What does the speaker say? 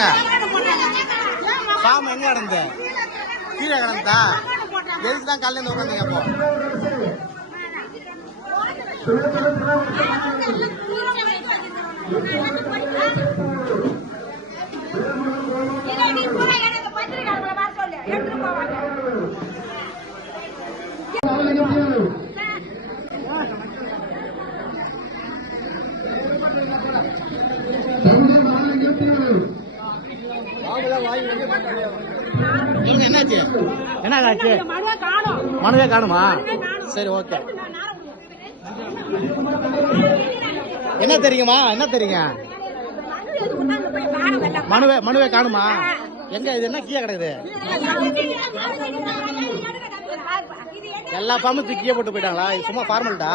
சொல்லுங்க. பாம்பு எங்க கிடந்து? கீழே கிடந்தா? எதுக்கு தான் காலையில இருந்து உட்காந்தீங்க அப்போ? என்னாச்சு? என்ன ஆச்சு? மனுவே காணுமா? சரி, ஓகே. என்ன தெரியுமா? என்ன தெரியுங்க? மனுவே காணுமா? எங்க இது என்ன கீழே கிடக்குது? எல்லா பாம்பும் தூக்கியே போட்டு போயிட்டாங்களா? சும்மா ஃபார்மல்டா?